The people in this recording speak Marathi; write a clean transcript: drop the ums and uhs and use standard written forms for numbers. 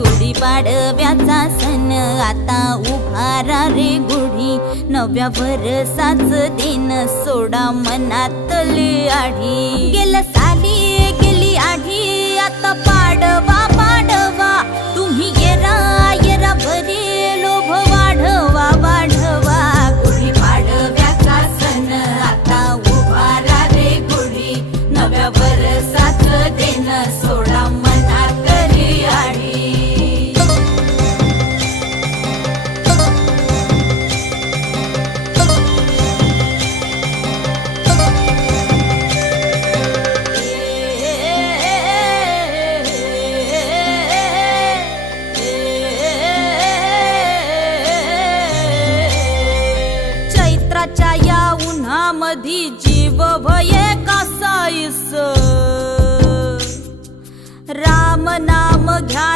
गुढीपाडव्याचा सण आता उभारा रे गुढी, नव्या वर्षाच दिन सोडा मनातली आढी। गेलं साली गेली आढी, आता पाडवा पाडवा, तुम्ही येरा येरा बरे लोभ वाढवा वाढवा। गुढीपाडव्याचा सण आता उभारा रे गुढी, नव्या वर्षाच दिन सोडा मनातली आढी। चैत्राच्या या उन्हामधी जीव भये कासाईस, राम नाम घ्या